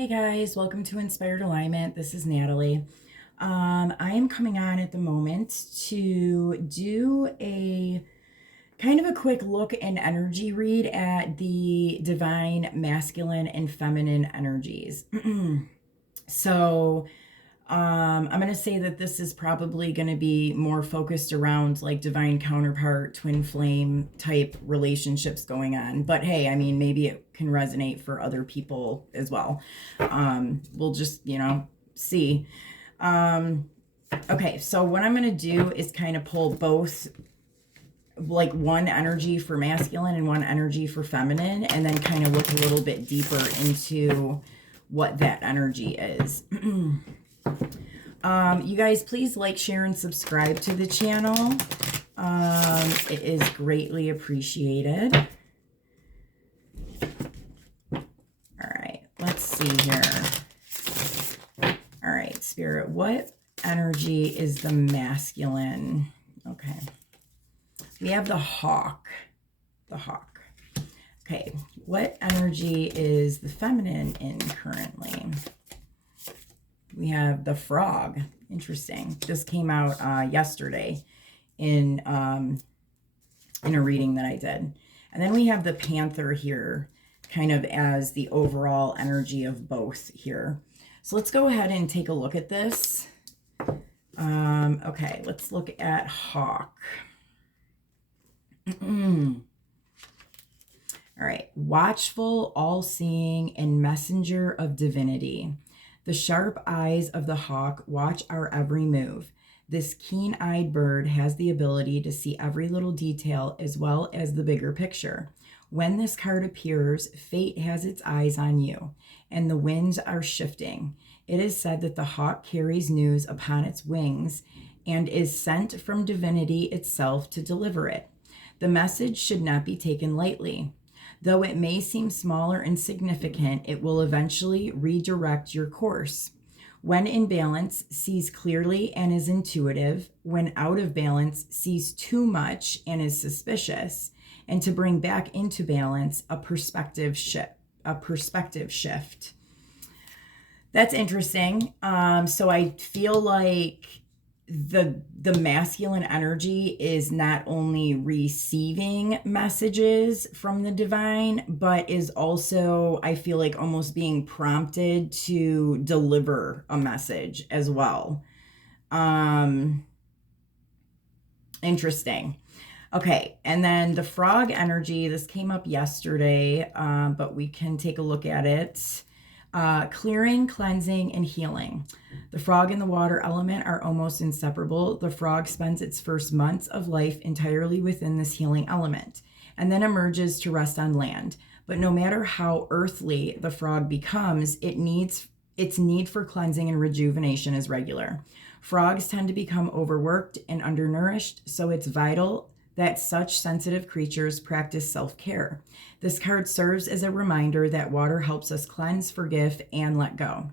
Hey guys, welcome to Inspired Alignment. This is Natalie. I am coming on at the moment to do a kind of a quick look and energy read at the divine masculine and feminine energies. So, I'm going to say that this is probably going to be more focused around like divine counterpart, twin flame type relationships going on. But hey, I mean, maybe it can resonate for other people as well. We'll just, see. Okay, so what I'm going to do is kind of pull both, like one energy for masculine and one energy for feminine, and then kind of look a little bit deeper into what that energy is. You guys, please like, share, and subscribe to the channel. It is greatly appreciated. All right, let's see here. All right, Spirit, what energy is the masculine? Okay. We have the hawk. The hawk. Okay, what energy is the feminine in currently? We have the frog. Interesting. This came out yesterday in a reading that I did. And then we have the panther here, kind of as the overall energy of both here. So let's go ahead and take a look at this. Okay, let's look at hawk. All right. Watchful, all-seeing, and messenger of divinity. The sharp eyes of the hawk watch our every move. This keen-eyed bird has the ability to see every little detail as well as the bigger picture. When this card appears, fate has its eyes on you, and the winds are shifting. It is said that the hawk carries news upon its wings and is sent from divinity itself to deliver it. The message should not be taken lightly. Though it may seem small or insignificant, it will eventually redirect your course. When in balance, sees clearly and is intuitive. When out of balance, sees too much and is suspicious. And to bring back into balance, a perspective shift. That's interesting. So I feel like the masculine energy is not only receiving messages from the divine, but is also, I feel like, almost being prompted to deliver a message as well. Interesting. Okay, and then the frog energy, this came up yesterday, but we can take a look at it. Clearing, cleansing, and healing. The frog and the water element are almost inseparable. The frog spends its first months of life entirely within this healing element, and then emerges to rest on land. But no matter how earthly the frog becomes, its need for cleansing and rejuvenation is regular. Frogs tend to become overworked and undernourished, so it's vital that such sensitive creatures practice self-care. This card serves as a reminder that water helps us cleanse, forgive, and let go.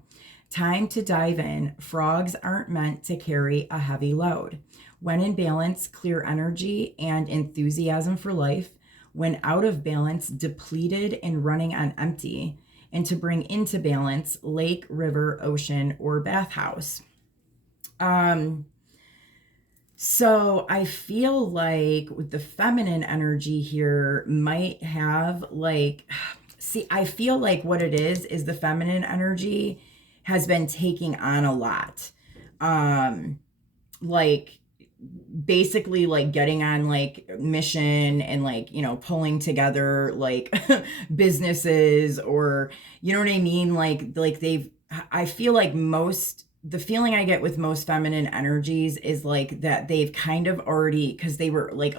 Time to dive in. Frogs aren't meant to carry a heavy load. When in balance, clear energy and enthusiasm for life. When out of balance, depleted and running on empty. And to bring into balance, lake, river, ocean, or bathhouse. So I feel like with the feminine energy here might have like, I feel like what it is the feminine energy has been taking on a lot. Like basically like getting on like mission and like, pulling together like businesses, or, you know what I mean? Like I feel like the feeling I get with most feminine energies is like that they've kind of already, because they were like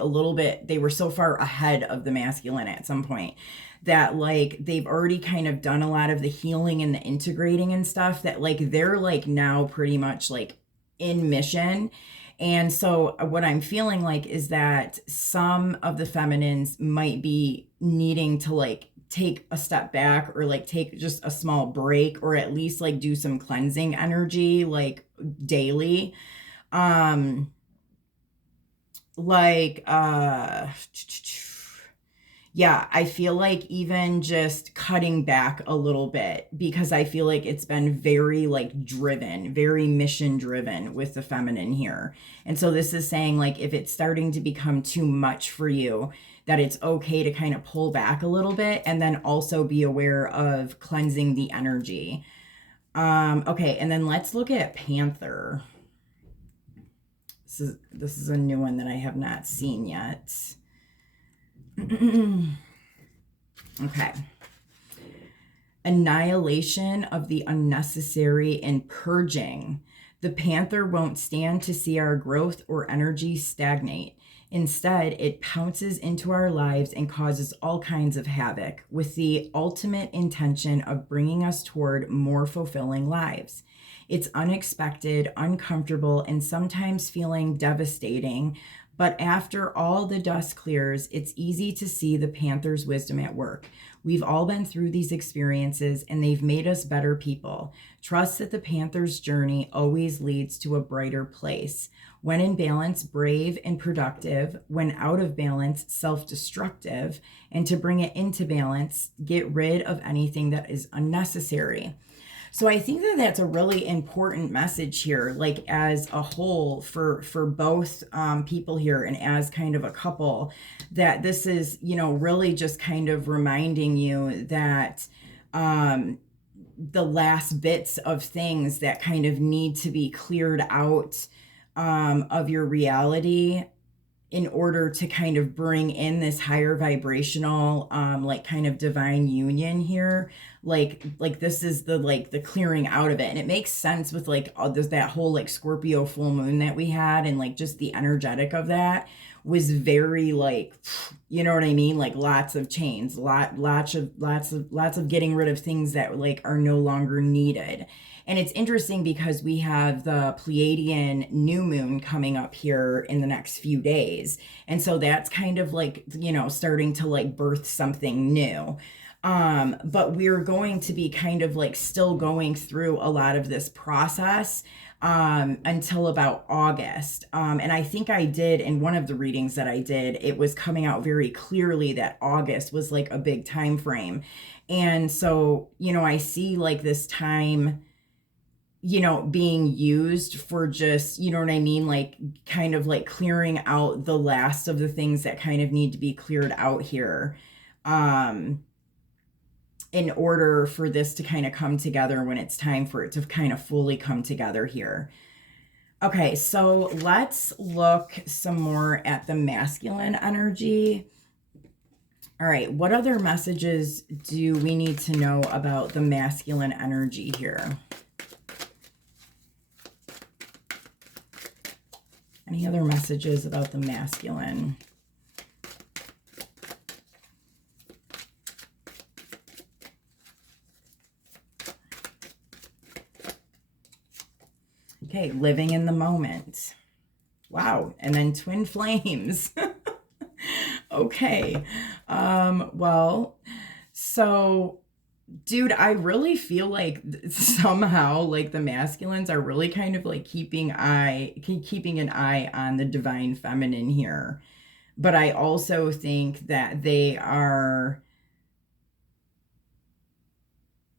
they were so far ahead of the masculine at some point, that like they've already kind of done a lot of the healing and the integrating and stuff, that like they're like now pretty much like in mission. And so what I'm feeling like is that some of the feminines might be needing to like take a step back, or like take just a small break, or at least like do some cleansing energy like daily. Yeah, I feel like even just cutting back a little bit, because I feel like it's been very like driven, very mission driven with the feminine here. And so this is saying like if it's starting to become too much for you, that it's okay to kind of pull back a little bit and then also be aware of cleansing the energy. Okay, and then let's look at Panther. This is a new one that I have not seen yet. Okay. Annihilation of the unnecessary and purging. The panther won't stand to see our growth or energy stagnate. Instead, it pounces into our lives and causes all kinds of havoc with the ultimate intention of bringing us toward more fulfilling lives. It's unexpected, uncomfortable, and sometimes feeling devastating. But after all the dust clears, it's easy to see the panther's wisdom at work. We've all been through these experiences and they've made us better people. Trust that the panther's journey always leads to a brighter place. When in balance, brave and productive. When out of balance, self-destructive. And to bring it into balance, get rid of anything that is unnecessary. So I think that that's a really important message here, like as a whole for both people here and as kind of a couple, that this is, you know, really just kind of reminding you that the last bits of things that kind of need to be cleared out of your reality in order to kind of bring in this higher vibrational like kind of divine union here, like this is the like the clearing out of it. And it makes sense with like there's that whole like Scorpio full moon that we had, and like just the energetic of that was very like, you know what I mean, like lots of chains, lots of getting rid of things that like are no longer needed. And it's interesting because we have the Pleiadian new moon coming up here in the next few days. And so that's kind of like, you know, starting to like birth something new. But we're going to be kind of like still going through a lot of this process until about August. And I think I did in one of the readings that I did, it was coming out very clearly that August was like a big time frame. And so, you know, I see like this time, you know, being used for just, you know what I mean, like kind of like clearing out the last of the things that kind of need to be cleared out here in order for this to kind of come together when it's time for it to kind of fully come together here. Okay, so let's look some more at the masculine energy. All right, what other messages do we need to know about the masculine energy here? Any other messages about the masculine? Okay, living in the moment. Wow, and then twin flames. Okay, well, so dude, I really feel like somehow like the masculines are really kind of like keeping an eye on the divine feminine here. But I also think that they are,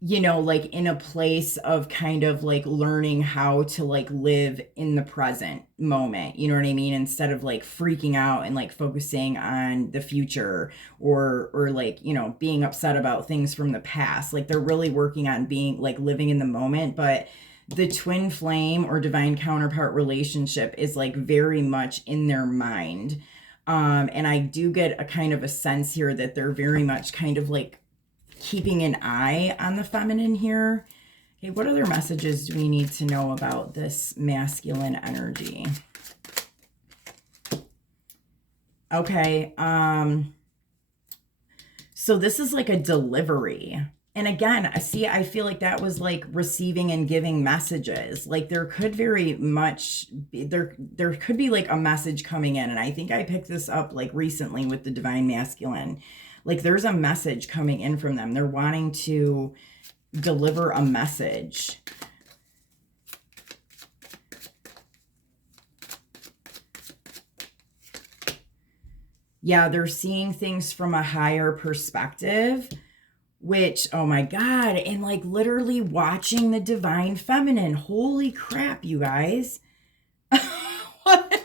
you know, like in a place of kind of like learning how to like live in the present moment, you know what I mean, instead of like freaking out and like focusing on the future, or like, you know, being upset about things from the past. Like they're really working on being like living in the moment. But the twin flame or divine counterpart relationship is like very much in their mind. And I do get a kind of a sense here that they're very much kind of like keeping an eye on the feminine here. Okay, what other messages do we need to know about this masculine energy? Okay, so this is like a delivery. And again, see, I feel like that was like receiving and giving messages. Like there could very much be, there could be like a message coming in. And I think I picked this up like recently with the divine masculine. Like there's a message coming in from them. They're wanting to deliver a message. Yeah, they're seeing things from a higher perspective, which, oh my God, and like literally watching the divine feminine. Holy crap, you guys. What?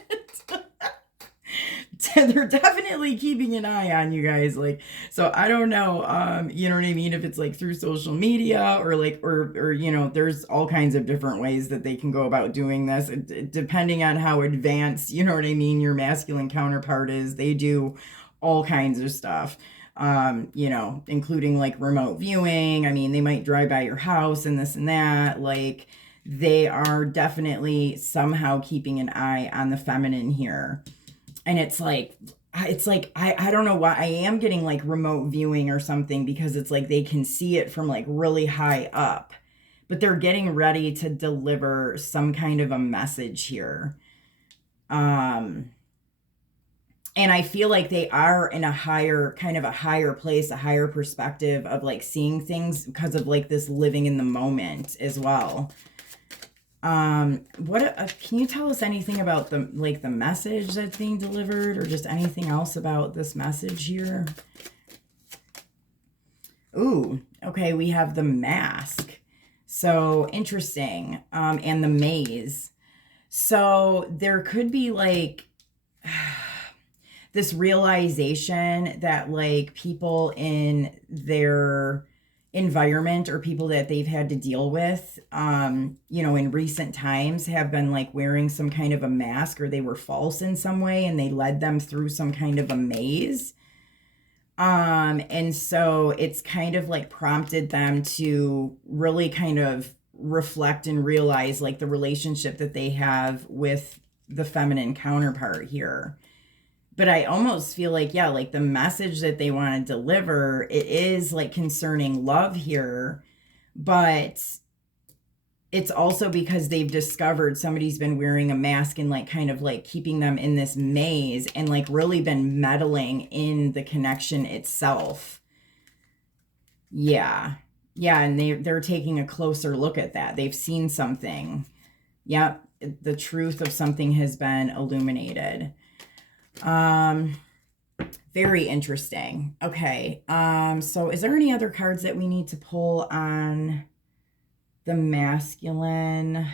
They're definitely keeping an eye on you guys. Like, so I don't know, you know what I mean? If it's like through social media or like, or, you know, there's all kinds of different ways that they can go about doing this, depending on how advanced, you know what I mean, your masculine counterpart is. They do all kinds of stuff. You know, including like remote viewing. I mean, they might drive by your house and this and that. Like, they are definitely somehow keeping an eye on the feminine here. And it's like I don't know why I am getting like remote viewing or something, because it's like they can see it from like really high up, but they're getting ready to deliver some kind of a message here. um and I feel like they are in a higher, kind of a higher place, a higher perspective of like seeing things because of like this living in the moment as well. What can you tell us anything about the like the message that's being delivered, or just anything else about this message here? Ooh, okay, we have the mask. So interesting. And the maze. So there could be like this realization that like people in their environment or people that they've had to deal with, you know, in recent times have been like wearing some kind of a mask, or they were false in some way and they led them through some kind of a maze. And so it's kind of like prompted them to really kind of reflect and realize like the relationship that they have with the feminine counterpart here. But I almost feel like, yeah, like the message that they want to deliver, it is like concerning love here, but it's also because they've discovered somebody's been wearing a mask and like kind of like keeping them in this maze and like really been meddling in the connection itself. Yeah. Yeah, and they're taking a closer look at that. They've seen something. Yep, the truth of something has been illuminated. Um Very interesting. Okay. So is there any other cards that we need to pull on the masculine?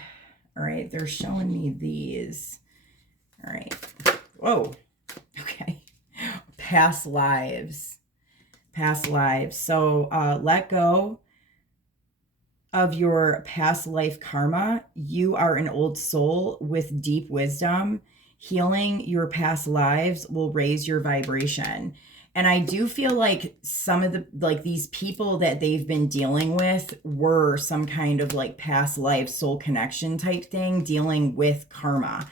All right, they're showing me these. All right. Whoa. Okay. Past lives. Past lives. So let go of your past life karma. You are an old soul with deep wisdom. Healing your past lives will raise your vibration. And I do feel like some of the, like these people that they've been dealing with were some kind of like past life soul connection type thing, dealing with karma.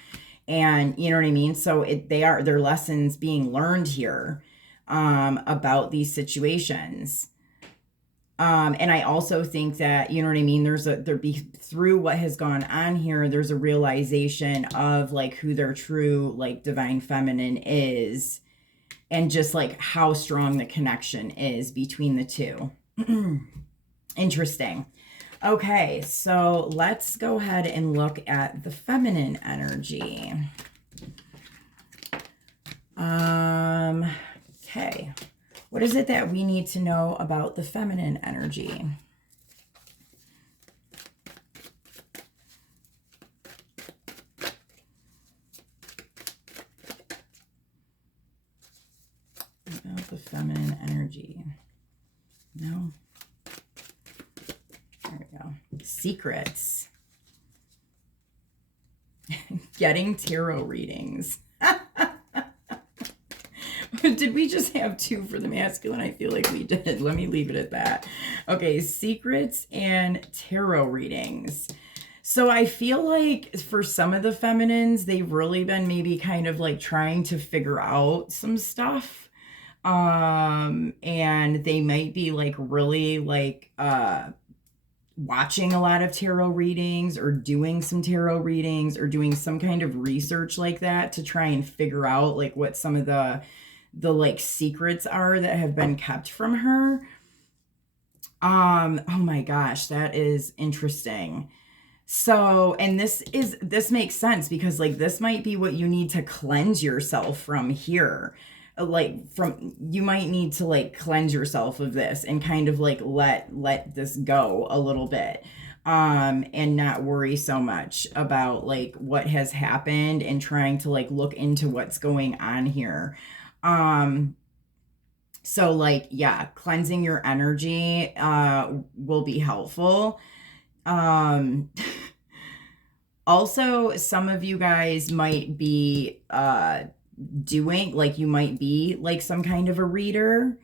And you know what I mean? So they are, their lessons being learned here, about these situations. And I also think that, you know what I mean, through what has gone on here, there's a realization of like who their true like divine feminine is, and just like how strong the connection is between the two. Interesting. Okay, so let's go ahead and look at the feminine energy. Okay. What is it that we need to know about the feminine energy? About the feminine energy. No. There we go. Secrets. Getting tarot readings. Did we just have two for the masculine? I feel like we did. Let me leave it at that. Okay, secrets and tarot readings. So I feel like for some of the feminines, they've really been maybe kind of like trying to figure out some stuff. And they might be like really like watching a lot of tarot readings, or doing some tarot readings, or doing some kind of research like that to try and figure out like what some of the like secrets are that have been kept from her. Oh my gosh, that is interesting. So, and this makes sense, because like this might be what you need to cleanse yourself from here. like from, you might need to like cleanse yourself of this and kind of like let this go a little bit, and not worry so much about like what has happened and trying to like look into what's going on here. So like, yeah, cleansing your energy will be helpful. Um Also, some of you guys might be doing like, you might be like some kind of a reader,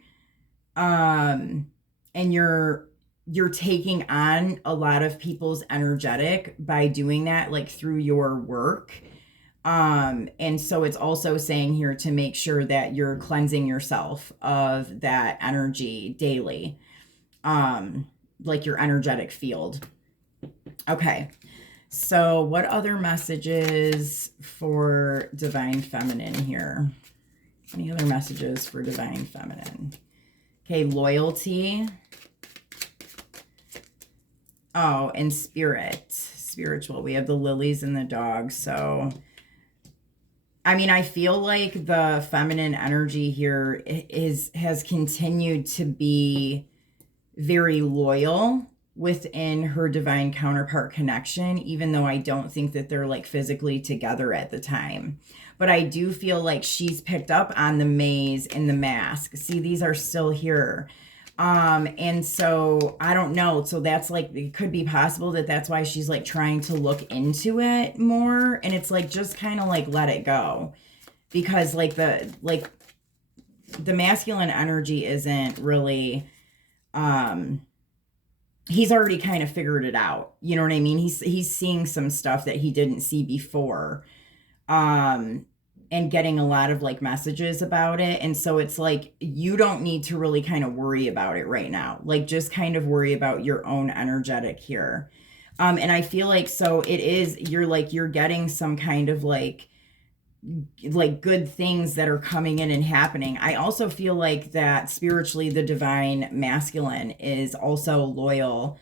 and you're taking on a lot of people's energetic by doing that, like through your work. And so it's also saying here to make sure that you're cleansing yourself of that energy daily, like your energetic field. Okay. So what other messages for Divine Feminine here? Any other messages for Divine Feminine? Okay, loyalty. Oh, and spiritual. We have the lilies and the dogs. So, I mean, I feel like the feminine energy here has continued to be very loyal within her divine counterpart connection, even though I don't think that they're like physically together at the time. But I do feel like she's picked up on the maze and the mask. See, these are still here. And so I don't know. So that's like, it could be possible that that's why she's like trying to look into it more. And it's like, just kind of like, let it go, because like the masculine energy isn't really, he's already kind of figured it out. You know what I mean? He's seeing some stuff that he didn't see before, and getting a lot of like messages about it. And so it's like, you don't need to really kind of worry about it right now. Like, just kind of worry about your own energetic here. And I feel like, so it is, you're getting some kind of like good things that are coming in and happening. I also feel like that spiritually, the divine masculine is also loyal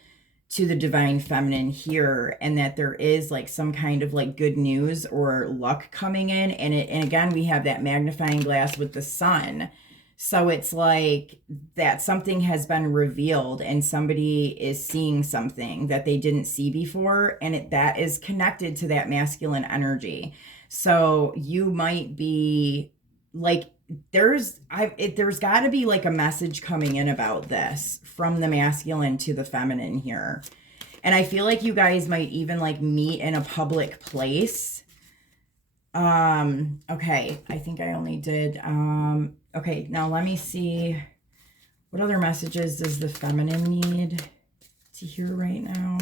to the divine feminine here, and that there is like some kind of like good news or luck coming in. And again, we have that magnifying glass with the sun. So it's like that something has been revealed and somebody is seeing something that they didn't see before, and that is connected to that masculine energy. So you might be like, there's got to be like a message coming in about this from the masculine to the feminine here. And I feel like you guys might even like meet in a public place. Okay, I think I only did, okay, now let me see, what other messages does the feminine need to hear right now?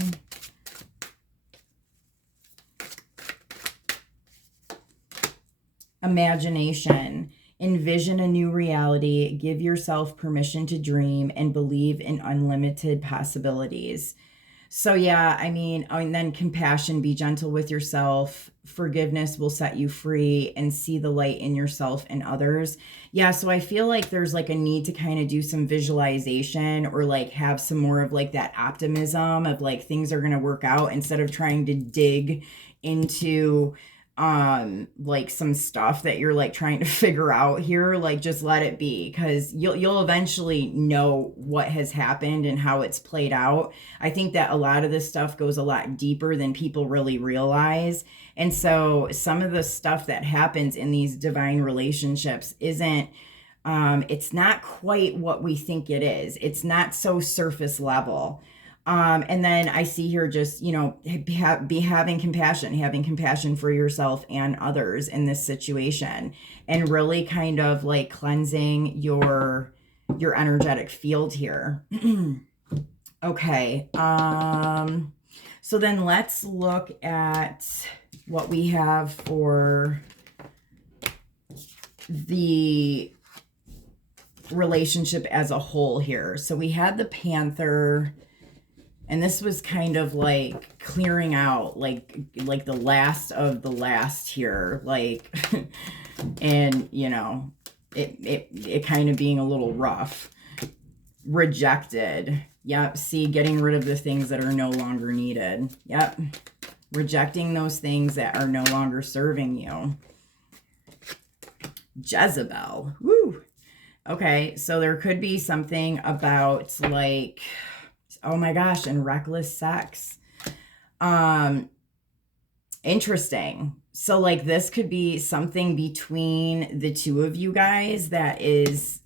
Imagination. Envision a new reality. Give yourself permission to dream and believe in unlimited possibilities. So yeah, I mean, and then compassion, be gentle with yourself. Forgiveness will set you free, and see the light in yourself and others. Yeah, so I feel like there's like a need to kind of do some visualization, or like have some more of like that optimism of like things are going to work out, instead of trying to dig into like some stuff that you're like trying to figure out here. Like, just let it be, because you'll eventually know what has happened and how it's played out. I think that a lot of this stuff goes a lot deeper than people really realize. And so some of the stuff that happens in these divine relationships isn't, it's not quite what we think it is. It's not so surface level. And then I see here just, you know, be having compassion for yourself and others in this situation, and really kind of like cleansing your energetic field here. Okay. So then let's look at what we have for the relationship as a whole here. So we had the Panther, and this was kind of like clearing out like the last of the last here, like, and you know, it kind of being a little rough. Rejected. Yep. See, getting rid of the things that are no longer needed. Yep. Rejecting those things that are no longer serving you. Jezebel. Woo. Okay, so there could be something about like, oh my gosh, and reckless sex. Interesting. So like this could be something between the two of you guys that is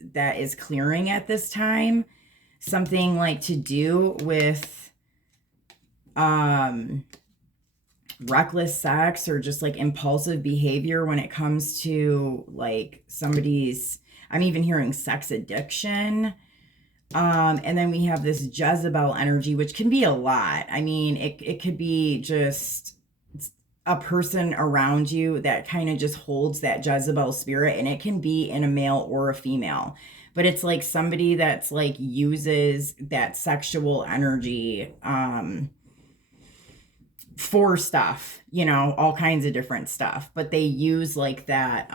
clearing at this time. Something like to do with reckless sex or just like impulsive behavior when it comes to like somebody's, I'm even hearing sex addiction. And then we have this Jezebel energy, which can be a lot. I mean, it could be just a person around you that kind of just holds that Jezebel spirit, and it can be in a male or a female. But it's like somebody that's like uses that sexual energy for stuff, all kinds of different stuff. But they use like that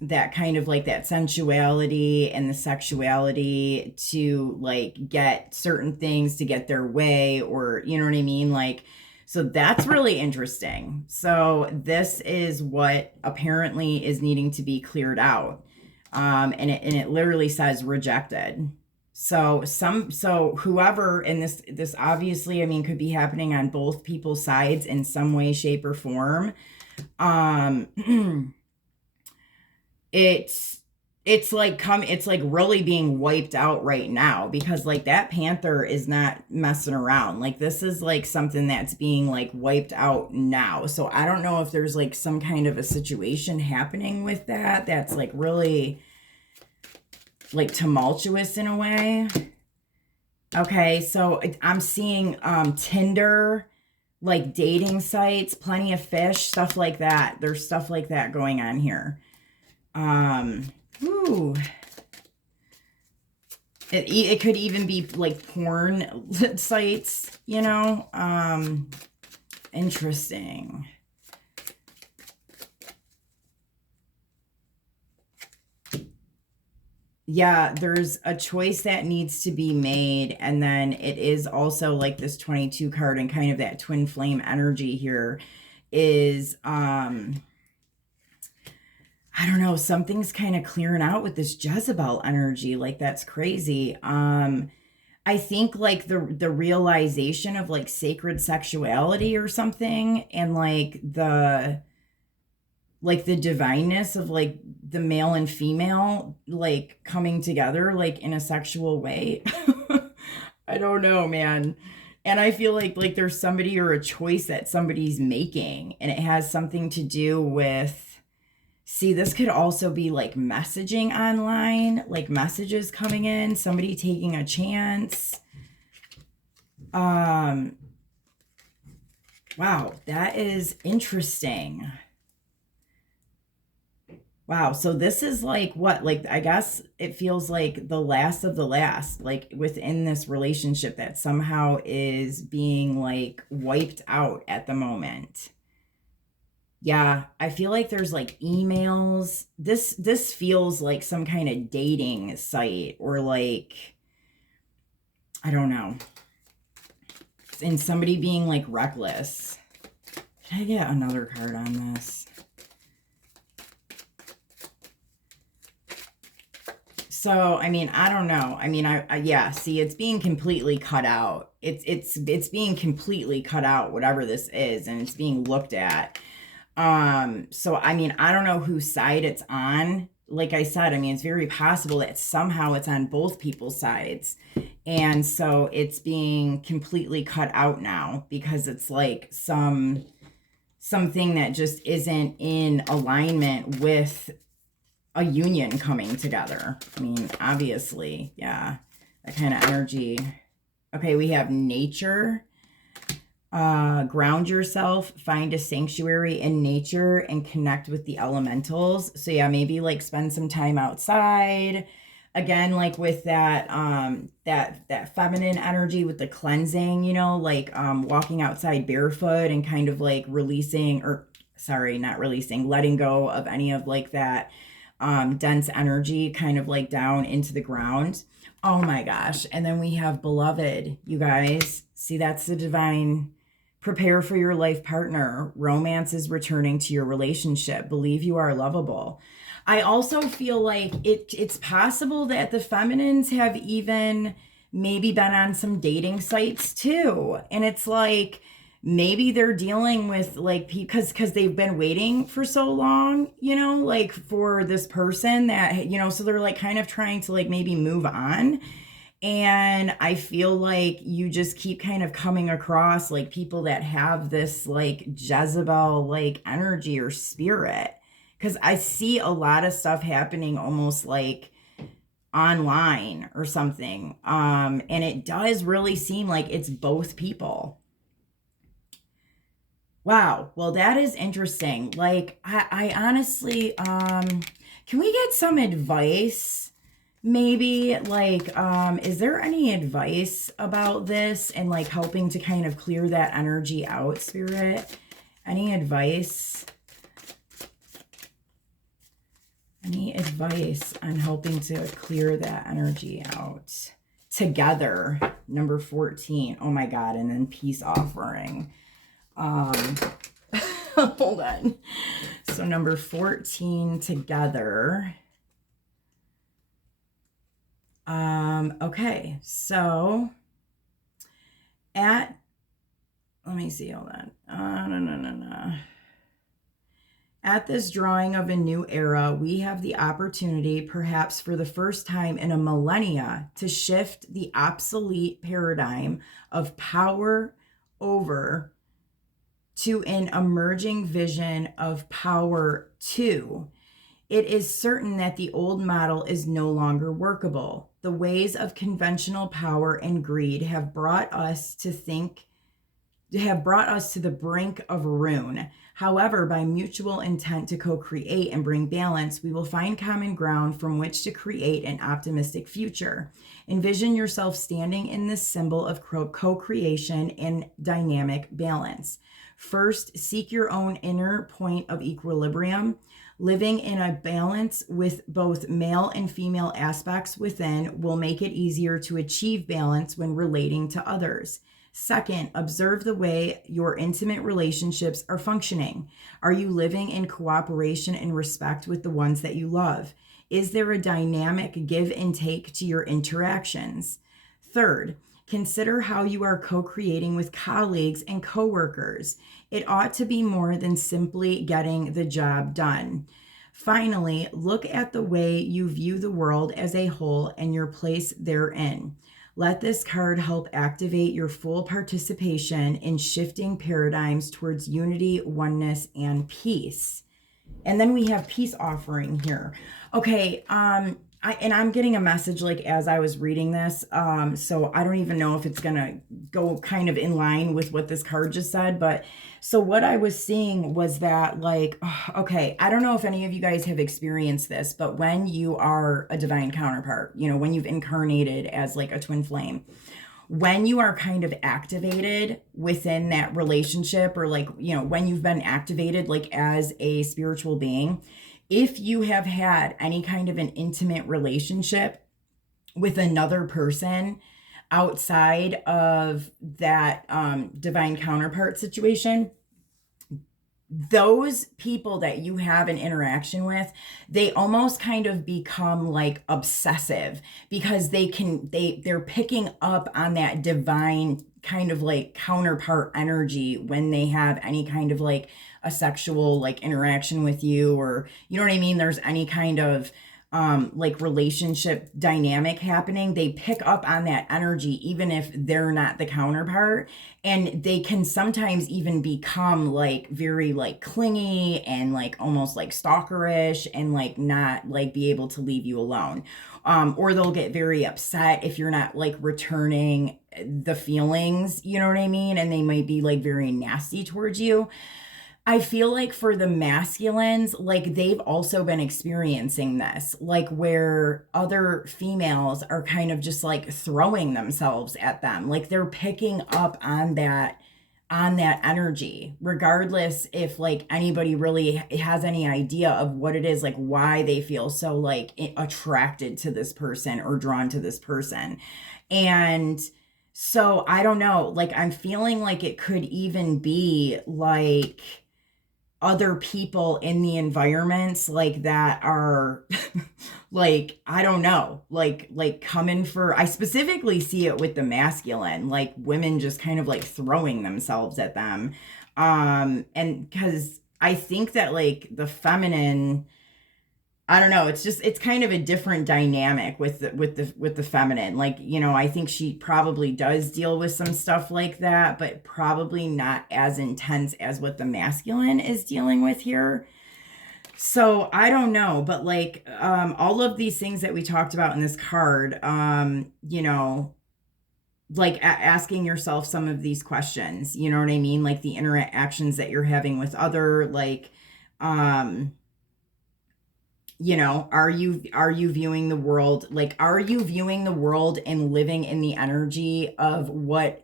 that kind of like that sensuality and the sexuality to like get certain things to get their way, or you know what I mean? Like, so that's really interesting. So this is what apparently is needing to be cleared out. And it literally says rejected. So whoever in this obviously, I mean, could be happening on both people's sides in some way, shape, or form. It's like really being wiped out right now, because like that panther is not messing around. Like this is like something that's being like wiped out now. So I don't know if there's like some kind of a situation happening with that that's like really like tumultuous in a way. Okay, so I'm seeing Tinder, like dating sites, Plenty of Fish, stuff like that. There's stuff like that going on here. Ooh. It could even be like porn sites, interesting. Yeah, there's a choice that needs to be made, and then it is also like this 22 card and kind of that twin flame energy here is I don't know, something's kind of clearing out with this Jezebel energy. Like that's crazy. I think like the realization of like sacred sexuality or something, and like the divineness of like the male and female like coming together like in a sexual way. I don't know, man. And I feel like there's somebody or a choice that somebody's making, and it has something to do with, see, this could also be like messaging online, like messages coming in, somebody taking a chance. Wow, that is interesting. Wow, so this is like what? Like, I guess it feels like the last of the last, like within this relationship that somehow is being like wiped out at the moment. Yeah, I feel like there's like emails. This feels like some kind of dating site, or like, I don't know. And somebody being like reckless. Can I get another card on this? So, I mean, I don't know. I mean, yeah, see, it's being completely cut out. It's being completely cut out, whatever this is, and it's being looked at. So I mean, I don't know whose side it's on. Like I said, I mean, it's very possible that somehow it's on both people's sides. And so it's being completely cut out now, because it's like something that just isn't in alignment with a union coming together. I mean, obviously, yeah, that kind of energy. Okay, we have nature. Ground yourself, find a sanctuary in nature, and connect with the elementals. So yeah, maybe like spend some time outside. Again, like with that that feminine energy with the cleansing, like walking outside barefoot and kind of like releasing, or sorry, not releasing, letting go of any of like that dense energy kind of like down into the ground. Oh my gosh. And then we have beloved, you guys. See, that's the divine. Prepare for your life partner. Romance is returning to your relationship. Believe you are lovable. I also feel like it's possible that the feminines have even maybe been on some dating sites too. And it's like maybe they're dealing with like because they've been waiting for so long, like for this person that, so they're like kind of trying to like maybe move on. And I feel like you just keep kind of coming across like people that have this like Jezebel like energy or spirit. Because I see a lot of stuff happening almost like online or something. And it does really seem like it's both people. Wow. Well, that is interesting. Like, I honestly, can we get some advice? Maybe like, is there any advice about this and like helping to kind of clear that energy out, Spirit? Any advice? Any advice on helping to clear that energy out? Together, number 14. Oh my God. And then peace offering. Hold on. So number 14, together. Okay. So let me see, hold on. No. At this drawing of a new era, we have the opportunity, perhaps for the first time in a millennia, to shift the obsolete paradigm of power over to an emerging vision of power to. It is certain that the old model is no longer workable. The ways of conventional power and greed have brought us to the brink of ruin. However, by mutual intent to co-create and bring balance, we will find common ground from which to create an optimistic future. Envision yourself standing in this symbol of co-creation and dynamic balance. First, seek your own inner point of equilibrium. Living in a balance with both male and female aspects within will make it easier to achieve balance when relating to others. Second, observe the way your intimate relationships are functioning. Are you living in cooperation and respect with the ones that you love? Is there a dynamic give and take to your interactions? Third, consider how you are co-creating with colleagues and coworkers. It ought to be more than simply getting the job done. Finally, look at the way you view the world as a whole and your place therein. Let this card help activate your full participation in shifting paradigms towards unity, oneness, and peace. And then we have peace offering here. Okay, I'm getting a message like as I was reading this, so I don't even know if it's gonna go kind of in line with what this card just said, but so what I was seeing was that like, okay, I don't know if any of you guys have experienced this, but when you are a divine counterpart, when you've incarnated as like a twin flame, when you are kind of activated within that relationship or like, when you've been activated like as a spiritual being, if you have had any kind of an intimate relationship with another person outside of that divine counterpart situation, those people that you have an interaction with, they almost kind of become like obsessive because they're picking up on that divine kind of like counterpart energy when they have any kind of like a sexual like interaction with you, or you know what I mean, there's any kind of like relationship dynamic happening. They pick up on that energy even if they're not the counterpart, and they can sometimes even become like very like clingy and like almost like stalkerish and like not like be able to leave you alone, or they'll get very upset if you're not like returning the feelings, you know what I mean, and they might be like very nasty towards you. I feel like for the masculines, like they've also been experiencing this, like where other females are kind of just like throwing themselves at them. Like they're picking up on that energy, regardless if like anybody really has any idea of what it is, like why they feel so like attracted to this person or drawn to this person. And so I don't know, like I'm feeling like it could even be like other people in the environments like that are like, I don't know, like coming for, I specifically see it with the masculine, like women just kind of like throwing themselves at them. And because I think that like the feminine, I don't know, it's kind of a different dynamic with the feminine. Like, you know, I think she probably does deal with some stuff like that, but probably not as intense as what the masculine is dealing with here. So I don't know, but like all of these things that we talked about in this card, you know, like asking yourself some of these questions, you know what I mean? Like the interactions that you're having with other, like, um, you know, are you viewing the world, like, are you viewing the world and living in the energy of what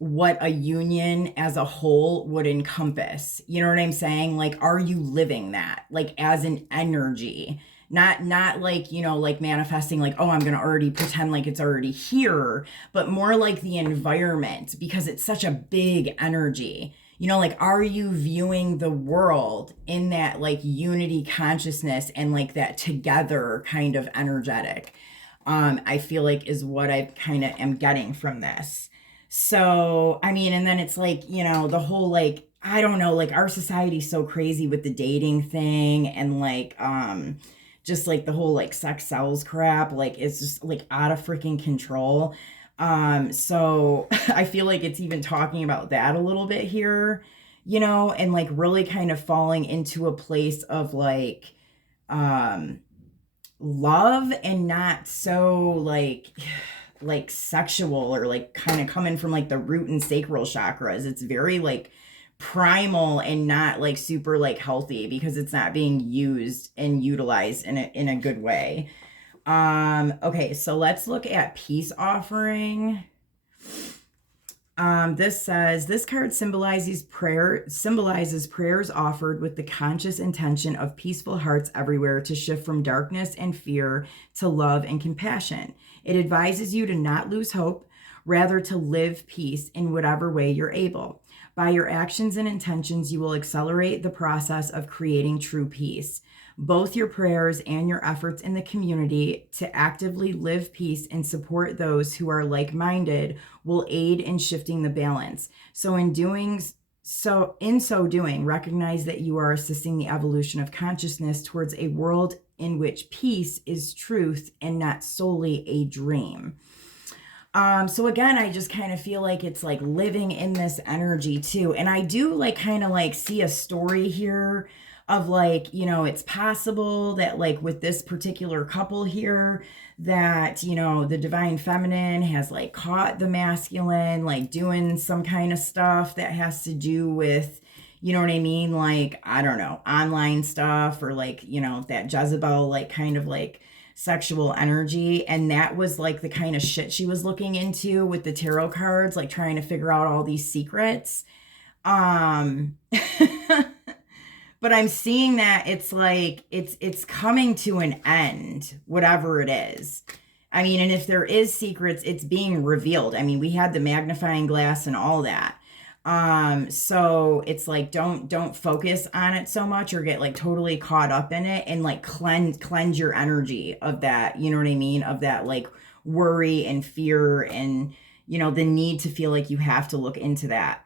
a union as a whole would encompass? You know what I'm saying? Like, are you living that like as an energy? Not like, you know, like manifesting like, oh, I'm going to already pretend like it's already here, but more like the environment, because it's such a big energy. You know, like, are you viewing the world in that like unity consciousness and like that together kind of energetic? I feel like is what I kind of am getting from this. So, I mean, and then it's like, you know, the whole like, I don't know, like our society's so crazy with the dating thing and like, just like the whole like sex sells crap, like it's just like out of freaking control. So I feel like it's even talking about that a little bit here, you know, and like really kind of falling into a place of like, um, love and not so like sexual or like kind of coming from like the root and sacral chakras. It's very like primal and not like super like healthy because it's not being used and utilized in a good way. Okay, so let's look at peace offering. This says this card symbolizes prayers offered with the conscious intention of peaceful hearts everywhere to shift from darkness and fear to love and compassion. It advises you to not lose hope, rather to live peace in whatever way you're able. By your actions and intentions, you will accelerate the process of creating true peace. Both your prayers and your efforts in the community to actively live peace and support those who are like-minded will aid in shifting the balance. So in so doing, recognize that you are assisting the evolution of consciousness towards a world in which peace is truth and not solely a dream. So again, I just kind of feel like it's like living in this energy too. And I do like kind of like see a story here of like, you know, it's possible that like with this particular couple here that, you know, the divine feminine has like caught the masculine, like doing some kind of stuff that has to do with, you know what I mean? Like, I don't know, online stuff or like, you know, that Jezebel, like kind of like sexual energy. And that was like the kind of shit she was looking into with the tarot cards, like trying to figure out all these secrets. But I'm seeing that it's like it's coming to an end, whatever it is. I mean, and if there is secrets, it's being revealed. I mean, we had the magnifying glass and all that. So it's like don't focus on it so much or get like totally caught up in it, and like cleanse your energy of that, you know what I mean? Of that like worry and fear and, you know, the need to feel like you have to look into that.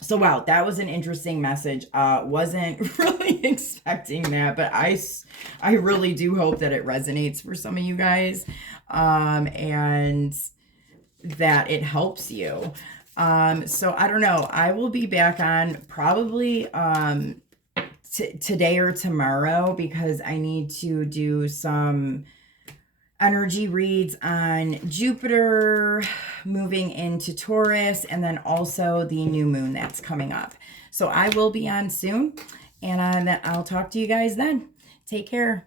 So wow, that was an interesting message. Wasn't really expecting that, but I really do hope that it resonates for some of you guys, and that it helps you. So I don't know. I will be back on probably today or tomorrow because I need to do some energy reads on Jupiter moving into Taurus and then also the new moon that's coming up. So I will be on soon, and I'll talk to you guys then. Take care.